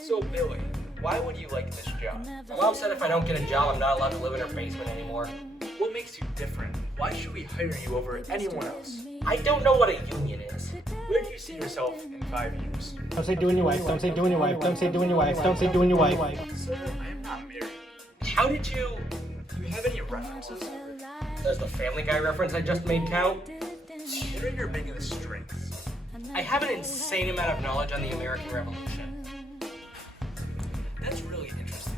So, Billy, why would you like this job? My mom said if I don't get a job, I'm not allowed to live in her basement anymore. What makes you different? Why should we hire you over anyone else? I don't know what a union is. Where do you see yourself in 5 years? Don't say doing your wife, don't say doing your wife, don't say doing your wife, don't say doing your wife. Sir, I am not married. How did you... Do you have any references? Does the Family Guy reference I just made count? What are your biggest strengths? I have an insane amount of knowledge on the American Revolution. That's really interesting.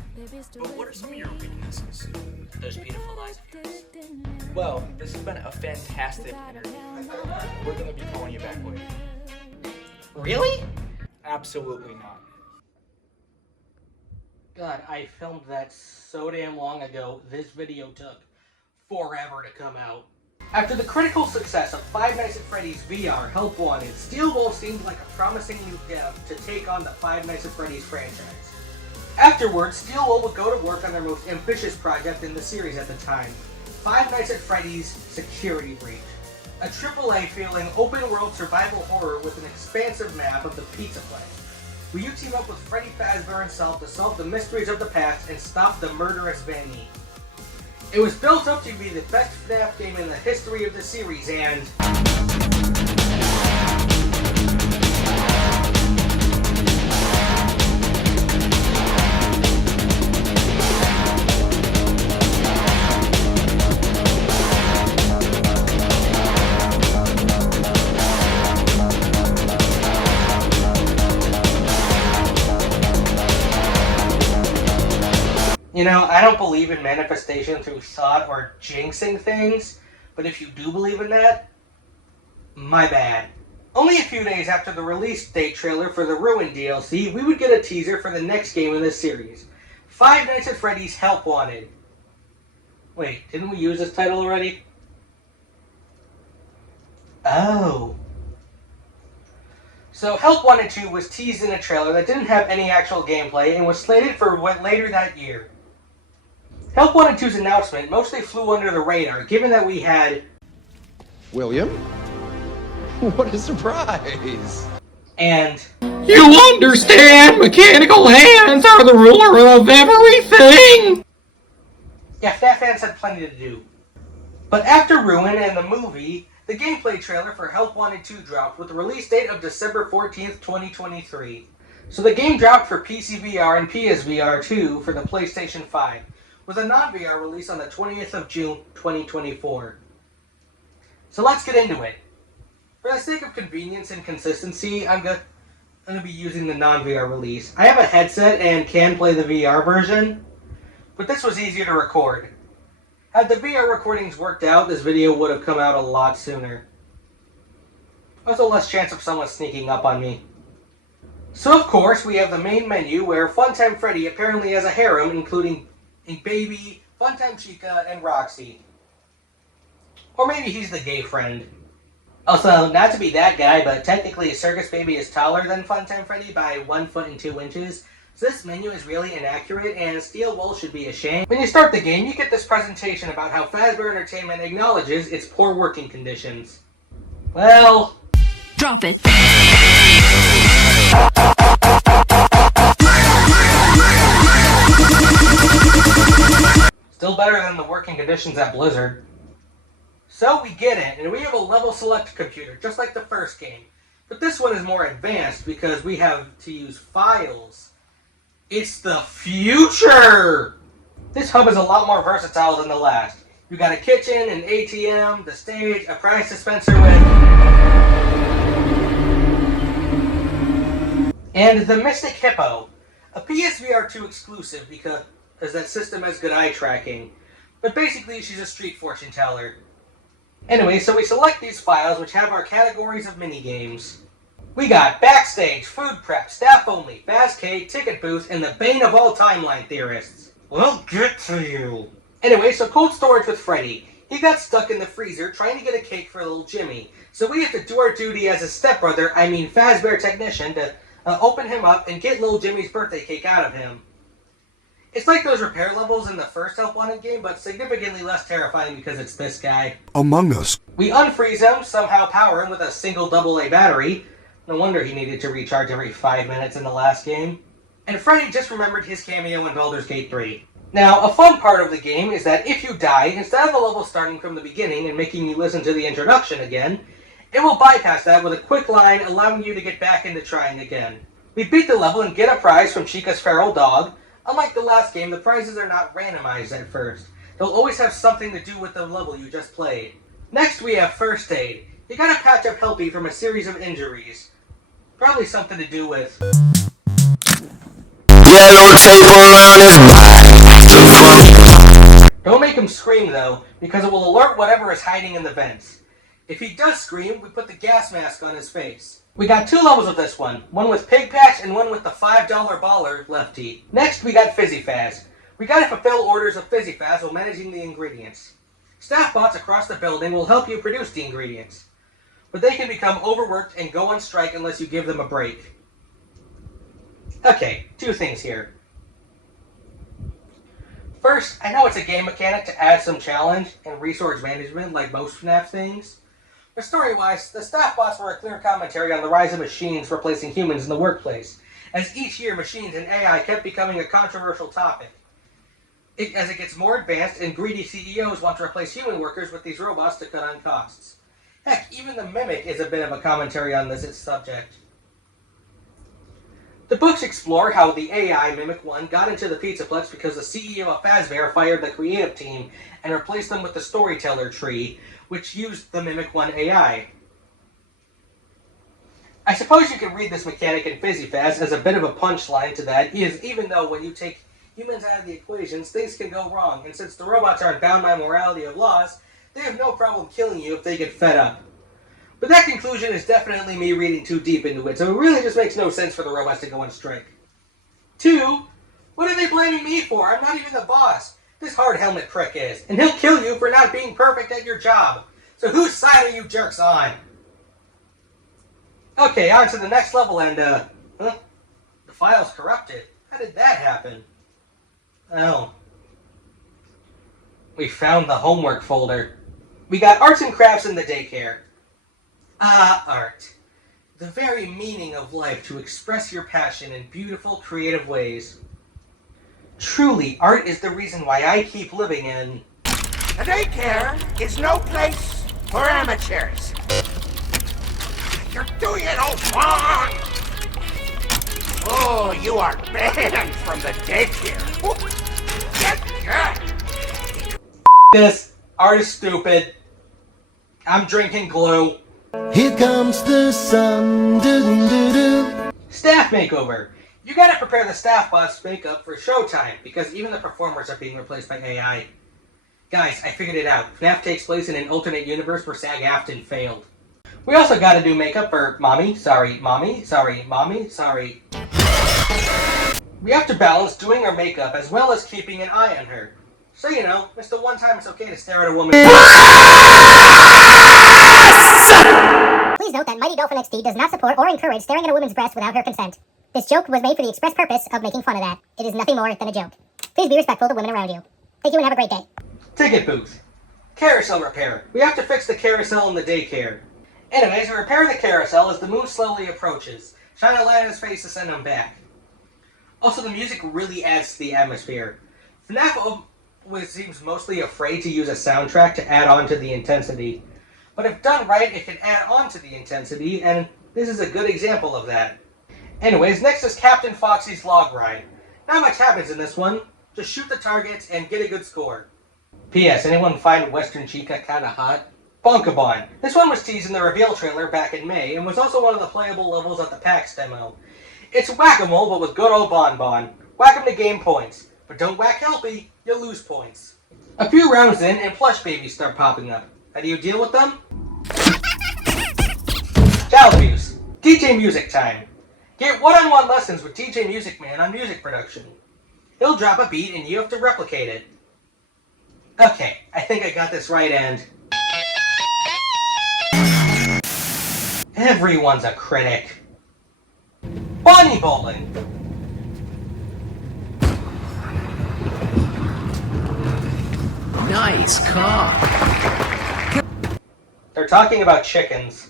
But what are some of your weaknesses? Those beautiful eyes of yours. Well, this has been a fantastic interview. We're going to be calling you back later. Really? Absolutely not. God, I filmed that so damn long ago, this video took forever to come out. After the critical success of Five Nights at Freddy's VR Help Wanted, Steel Wolf seemed like a promising new dev to take on the Five Nights at Freddy's franchise. Afterwards, Steel Wolf would go to work on their most ambitious project in the series at the time, Five Nights at Freddy's Security Breach. A AAA-feeling open-world survival horror with an expansive map of the pizza plant. Will you team up with Freddy Fazbear himself to solve the mysteries of the past and stop the murderous Van Nee? It was built up to be the best FNAF game in the history of the series, and... You know, I don't believe in manifestation through thought or jinxing things, but if you do believe in that, my bad. Only a few days after the release date trailer for the Ruin DLC, we would get a teaser for the next game in this series, Five Nights at Freddy's Help Wanted. Wait, didn't we use this title already? Oh. So Help Wanted 2 was teased in a trailer that didn't have any actual gameplay and was slated for later that year. Help Wanted 2's announcement mostly flew under the radar, given that we had... William? What a surprise! And... You understand? Mechanical hands are the ruler of everything! Yeah, FNAF fans had plenty to do. But after Ruin and the movie, the gameplay trailer for Help Wanted 2 dropped with the release date of December 14th, 2023. So the game dropped for PC VR and PSVR 2 for the PlayStation 5, with a non-VR release on the 20th of June, 2024. So let's get into it. For the sake of convenience and consistency, I'm going to be using the non-VR release. I have a headset and can play the VR version, but this was easier to record. Had the VR recordings worked out, this video would have come out a lot sooner. Also less chance of someone sneaking up on me. So of course, we have the main menu where Funtime Freddy apparently has a harem, including a baby, Funtime Chica, and Roxy. Or maybe he's the gay friend. Also, not to be that guy, but technically Circus Baby is taller than Funtime Freddy by 1 foot and 2 inches. So this menu is really inaccurate, and Steel Wolf should be ashamed. When you start the game, you get this presentation about how Fazbear Entertainment acknowledges its poor working conditions. Well... Drop it. Still better than the working conditions at Blizzard. So we get it, and we have a level select computer, just like the first game. But this one is more advanced because we have to use files. It's the future! This hub is a lot more versatile than the last. You got a kitchen, an ATM, the stage, a prize dispenser with... and the Mystic Hippo. A PSVR 2 exclusive because that system has good eye tracking. But basically she's a street fortune teller. Anyway, so we select these files which have our categories of minigames. We got Backstage, Food Prep, Staff Only, Fast K, Ticket Booth, and the bane of all timeline theorists. We'll get to you. Anyway, so cold storage with Freddy. He got stuck in the freezer trying to get a cake for little Jimmy. So we have to do our duty as a stepbrother, I mean Fazbear technician, to open him up and get little Jimmy's birthday cake out of him. It's like those repair levels in the first Help Wanted game, but significantly less terrifying because it's this guy. Among Us. We unfreeze him, somehow power him with a single AA battery, No wonder he needed to recharge every 5 minutes in the last game. And Freddy just remembered his cameo in Baldur's Gate 3. Now, a fun part of the game is that if you die, instead of the level starting from the beginning and making you listen to the introduction again, it will bypass that with a quick line allowing you to get back into trying again. We beat the level and get a prize from Chica's feral dog. Unlike the last game, the prizes are not randomized at first. They'll always have something to do with the level you just played. Next we have First Aid. You gotta patch up Helpy from a series of injuries. Probably something to do with... Yellow tape around his body. Don't make him scream though, because it will alert whatever is hiding in the vents. If he does scream, we put the gas mask on his face. We got 2 levels of this one with Pig Patch and one with the $5 baller Lefty. Next we got Fizzy Faz. We gotta fulfill orders of Fizzy Faz while managing the ingredients. Staff bots across the building will help you produce the ingredients, but they can become overworked and go on strike unless you give them a break. Okay, 2 things here. First, I know it's a game mechanic to add some challenge and resource management like most FNAF things, but story-wise, the staff bots were a clear commentary on the rise of machines replacing humans in the workplace, as each year machines and AI kept becoming a controversial topic. As it gets more advanced and greedy CEOs want to replace human workers with these robots to cut on costs. Heck, even the Mimic is a bit of a commentary on this subject. The books explore how the AI Mimic 1 got into the Pizzaplex because the CEO of Fazbear fired the creative team and replaced them with the Storyteller tree, which used the Mimic 1 AI. I suppose you could read this mechanic in Fizzy Faz as a bit of a punchline to that, even though when you take humans out of the equations, things can go wrong, and since the robots aren't bound by morality of laws, they have no problem killing you if they get fed up. But that conclusion is definitely me reading too deep into it, so it really just makes no sense for the robots to go on strike. 2, what are they blaming me for? I'm not even the boss. This hard helmet prick is, and he'll kill you for not being perfect at your job. So whose side are you jerks on? Okay, on to the next level, and the file's corrupted. How did that happen? Oh. We found the homework folder. We got arts and crafts in the daycare. Ah, art. The very meaning of life to express your passion in beautiful, creative ways. Truly, art is the reason why I keep living in... A daycare is no place for amateurs. You're doing it all wrong! Oh, you are banned from the daycare. This. Art is stupid. I'm drinking glue. Here comes the sun. Doo-doo-doo-doo. Staff makeover. You gotta prepare the staff bots makeup for showtime, because even the performers are being replaced by AI. Guys, I figured it out. FNAF takes place in an alternate universe where SAG-AFTRA failed. We also gotta do makeup for Mommy. We have to balance doing her makeup as well as keeping an eye on her. So, you know, it's the one time it's okay to stare at a woman. Please note that Mighty Dolphin XD does not support or encourage staring at a woman's breast without her consent. This joke was made for the express purpose of making fun of that. It is nothing more than a joke. Please be respectful to women around you. Thank you and have a great day. Ticket booth. Carousel repair. We have to fix the carousel in the daycare. Anyways, we repair the carousel as the moon slowly approaches. Shine a light on his face to send him back. Also, the music really adds to the atmosphere. FNAF seems mostly afraid to use a soundtrack to add on to the intensity. But if done right, it can add on to the intensity, and this is a good example of that. Anyways, next is Captain Foxy's log ride. Not much happens in this one. Just shoot the targets and get a good score. P.S. Anyone find Western Chica kinda hot? Bonkabon. This one was teased in the reveal trailer back in May, and was also one of the playable levels at the PAX demo. It's whack-a-mole, but with good old Bonbon. Whack him to gain points. But don't whack Helpy, you'll lose points. A few rounds in, and plush babies start popping up. How do you deal with them? Child abuse. DJ Music time. Get one-on-one lessons with DJ Music Man on music production. He'll drop a beat and you have to replicate it. Okay, I think I got this right, and... everyone's a critic. Bonnie bowling. Nice car. They're talking about chickens.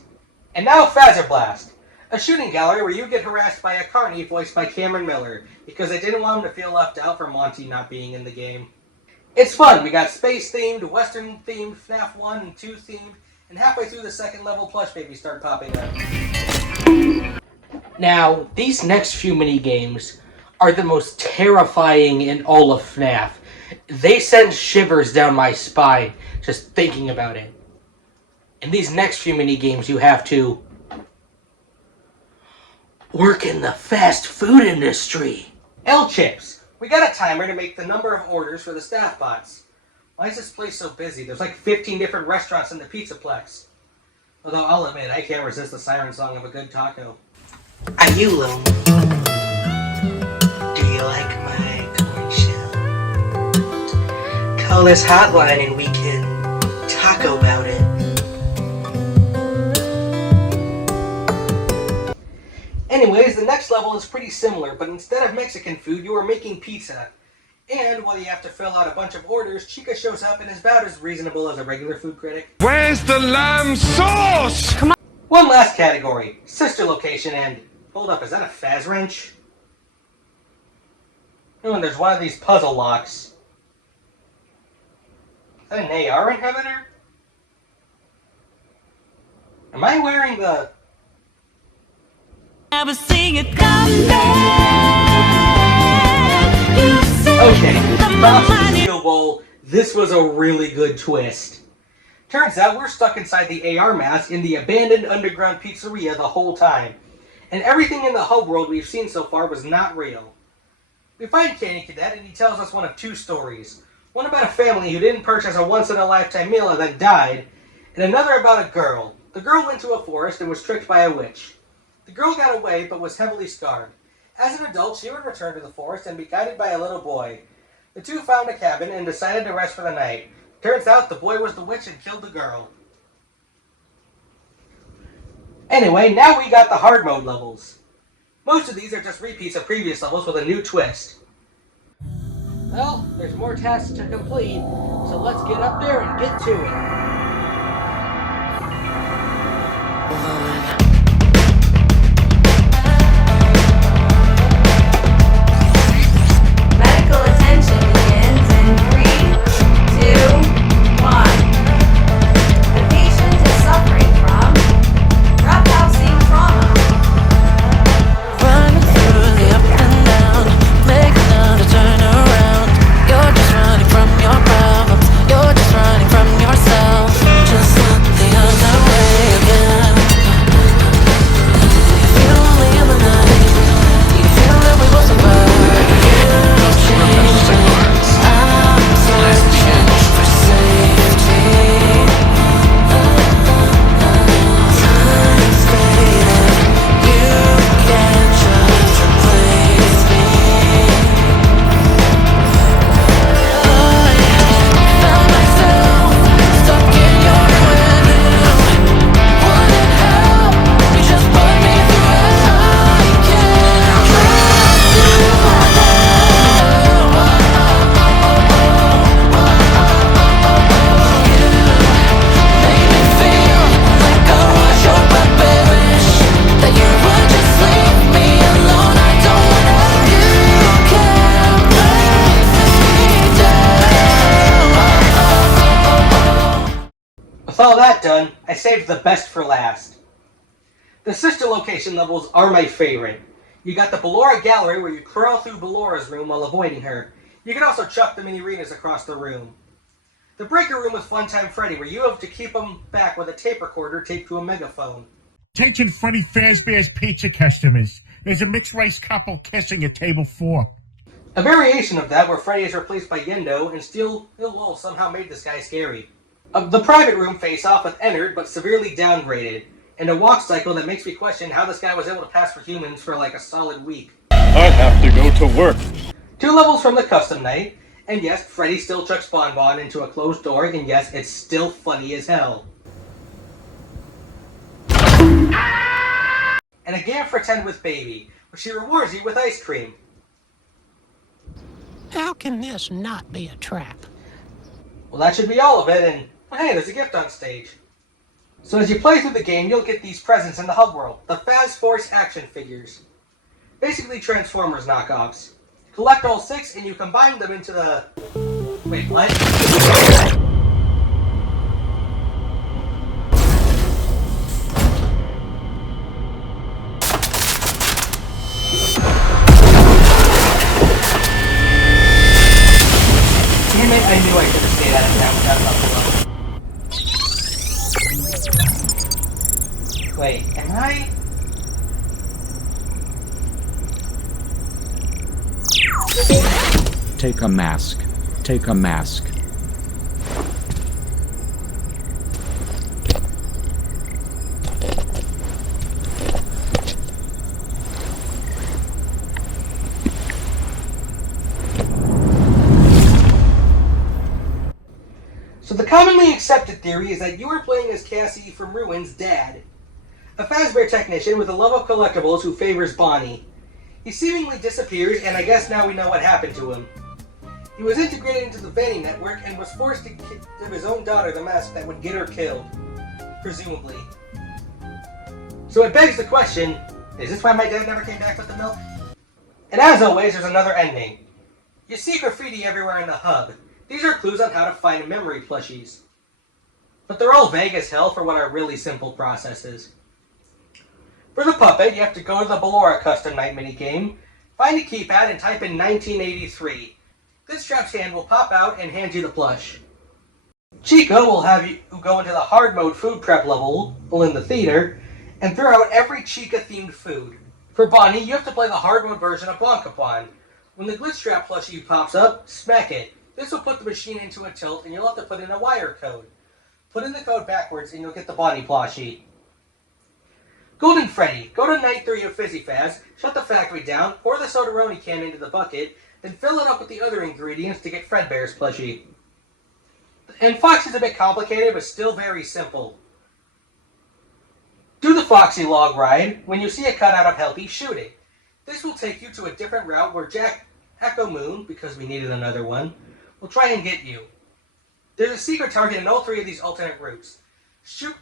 And now Fazzer Blast. A shooting gallery where you get harassed by a carny voiced by Cameron Miller, because they didn't want him to feel left out for Monty not being in the game. It's fun. We got space-themed, Western-themed, FNAF 1 and 2 themed, and halfway through the second level, plush babies start popping up. Now, these next few mini-games are the most terrifying in all of FNAF. They send shivers down my spine just thinking about it. In these next few mini-games, you have to work in the fast food industry. L-Chips. We got a timer to make the number of orders for the staff bots. Why is this place so busy? There's like 15 different restaurants in the Pizzaplex. Although I'll admit, I can't resist the siren song of a good taco. Are you lonely? Do you like my corn shell? Call this hotline and we can taco about it. Anyways, the next level is pretty similar, but instead of Mexican food, you are making pizza. And while you have to fill out a bunch of orders, Chica shows up and is about as reasonable as a regular food critic. Where's the lamb sauce? Come on. One last category, sister location, and hold up, is that a Faz wrench? Oh, and there's one of these puzzle locks. Is that an AR inhibitor? Am I wearing the... Okay, props to the Steel Bowl. This was a really good twist. Turns out we're stuck inside the AR mask in the abandoned underground pizzeria the whole time. And everything in the hub world we've seen so far was not real. We find Candy Cadet and he tells us one of two stories. One about a family who didn't purchase a once-in-a-lifetime meal and then died, and another about a girl. The girl went to a forest and was tricked by a witch. The girl got away but was heavily scarred. As an adult, she would return to the forest and be guided by a little boy. The two found a cabin and decided to rest for the night. Turns out the boy was the witch and killed the girl. Anyway, now we got the hard mode levels. Most of these are just repeats of previous levels with a new twist. Well, there's more tasks to complete, so let's get up there and get to it. Medical attention begins in 3, 2, 1. The patient is suffering from roughhousing trauma. Running through the up and down, make another turn around. You're just running from your problems, you're just running from yourself. Just look the other way again. You feel lonely in the night, you feel that we will survive. With all that done, I saved the best for last. The sister location levels are my favorite. You got the Ballora Gallery where you crawl through Ballora's room while avoiding her. You can also chuck the mini-arenas across the room. The Breaker Room with Funtime Freddy where you have to keep him back with a tape recorder taped to a megaphone. Attention Freddy Fazbear's Pizza customers. There's a mixed race couple kissing at table 4. A variation of that where Freddy is replaced by Yendo and Steel Wool somehow made this guy scary. The private room face-off with Ennard but severely downgraded, and a walk cycle that makes me question how this guy was able to pass for humans for like a solid week. I have to go to work. 2 levels from the custom night, and yes, Freddy still chucks Bonbon into a closed door, and yes, it's still funny as hell. And a game of Pretend with Baby, where she rewards you with ice cream. How can this not be a trap? Well, that should be all of it, and hey, there's a gift on stage. So as you play through the game, you'll get these presents in the hub world, the Fast Force action figures. Basically Transformers knockoffs. Collect all 6 and you combine them into the... Wait, what? Damn it, I knew I could have stayed out of town without level up. Wait, am I? Take a mask. Take a mask. So the commonly accepted theory is that you are playing as Cassie from Ruin's dad, a Fazbear technician with a love of collectibles who favors Bonnie. He seemingly disappeared, and I guess now we know what happened to him. He was integrated into the Vanny network and was forced to give his own daughter the mask that would get her killed. Presumably. So it begs the question, is this why my dad never came back with the milk? And as always, there's another ending. You see graffiti everywhere in the hub. These are clues on how to find memory plushies. But they're all vague as hell for what are really simple processes. For the puppet, you have to go to the Ballora Custom Night minigame, find a keypad and type in 1983. Glitchtrap's hand will pop out and hand you the plush. Chico will have you go into the hard mode food prep level in the theater and throw out every Chica-themed food. For Bonnie, you have to play the hard mode version of Bonkapon. When the Glitchtrap plushie pops up, smack it. This will put the machine into a tilt and you'll have to put in a wire code. Put in the code backwards and you'll get the Bonnie plushie. Golden Freddy, go to night 3 of Fizzy Faz, shut the factory down, pour the Sodaroni can into the bucket, then fill it up with the other ingredients to get Fredbear's plushie. And Fox is a bit complicated, but still very simple. Do the Foxy log ride. When you see a cutout of Helpy, shoot it. This will take you to a different route where Jack Echo Moon, because we needed another one, will try and get you. There's a secret target in all 3 of these alternate routes. Shoot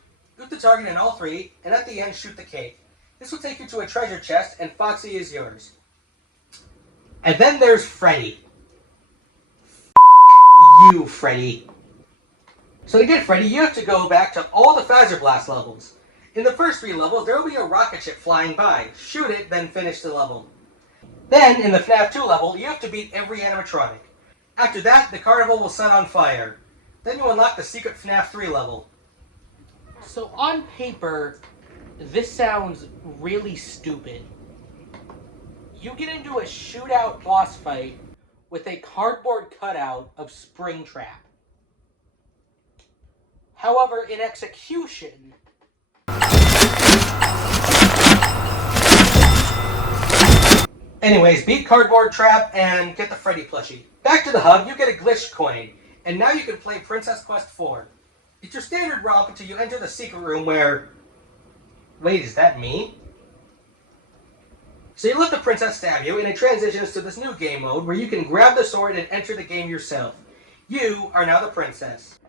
the target in all 3, and at the end, shoot the cake. This will take you to a treasure chest, and Foxy is yours. And then there's Freddy. You, Freddy. So to get Freddy, you have to go back to all the Phaser Blast levels. In the first 3 levels, there will be a rocket ship flying by. Shoot it, then finish the level. Then, in the FNAF 2 level, you have to beat every animatronic. After that, the carnival will set on fire. Then you unlock the secret FNAF 3 level. So on paper, this sounds really stupid. You get into a shootout boss fight with a cardboard cutout of Springtrap. However, in execution... Anyways, beat Cardboard Trap and get the Freddy plushie. Back to the hub, you get a glitch coin, and now you can play Princess Quest 4. It's your standard romp until you enter the secret room where... Wait, is that me? So you let the princess stab you, and it transitions to this new game mode where you can grab the sword and enter the game yourself. You are now the princess.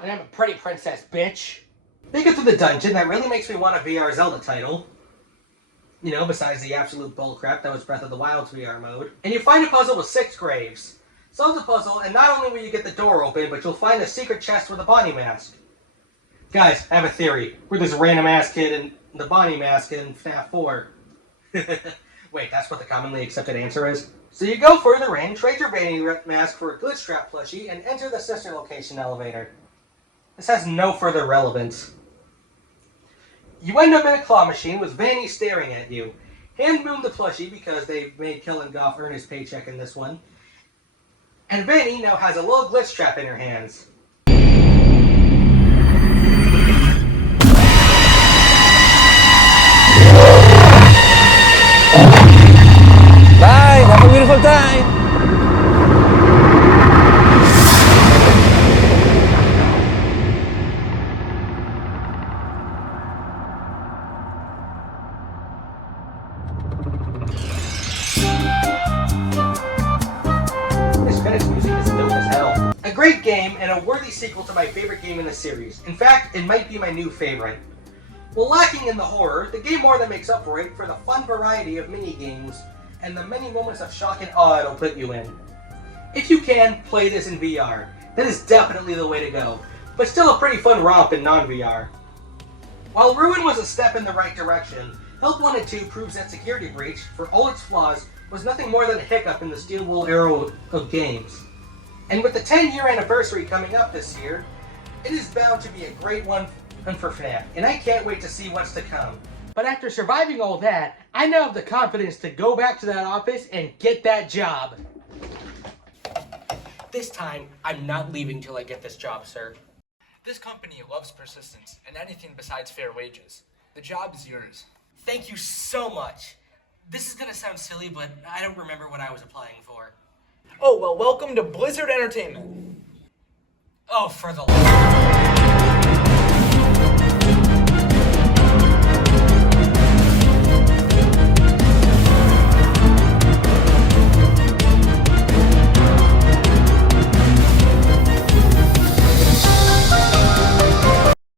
And I'm a pretty princess, bitch. Make it through the dungeon. That really makes me want a VR Zelda title. You know, besides the absolute bullcrap that was Breath of the Wild's VR mode. And you find a puzzle with 6 graves. Solve the puzzle, and not only will you get the door open, but you'll find a secret chest with a Bonnie mask. Guys, I have a theory. We're this random ass kid in the Bonnie mask in FNAF 4. Wait, that's what the commonly accepted answer is? So you go further in, trade your Vanny mask for a Glitchtrap plushie, and enter the sister location elevator. This has no further relevance. You end up in a claw machine with Vanny staring at you. Hand Moon the plushie because they made Kellen Goff earn his paycheck in this one. And Vanny now has a little glitch trap in her hands. Bye! Have a beautiful time! great game and a worthy sequel to my favorite game in the series. In fact, it might be my new favorite. While lacking in the horror, the game more than makes up for it for the fun variety of mini-games and the many moments of shock and awe it'll put you in. If you can, play this in VR. That is definitely the way to go, but still a pretty fun romp in non-VR. While Ruin was a step in the right direction, Help Wanted 2 proves that Security Breach, for all its flaws, was nothing more than a hiccup in the steel wool era of games. And with the 10-year anniversary coming up this year, it is bound to be a great one for FNAF, and I can't wait to see what's to come. But after surviving all that, I now have the confidence to go back to that office and get that job. This time, I'm not leaving till I get this job, sir. This company loves persistence and anything besides fair wages. The job is yours. Thank you so much. This is gonna sound silly, but I don't remember what I was applying for. Oh, well, welcome to Blizzard Entertainment. Oh, for the love.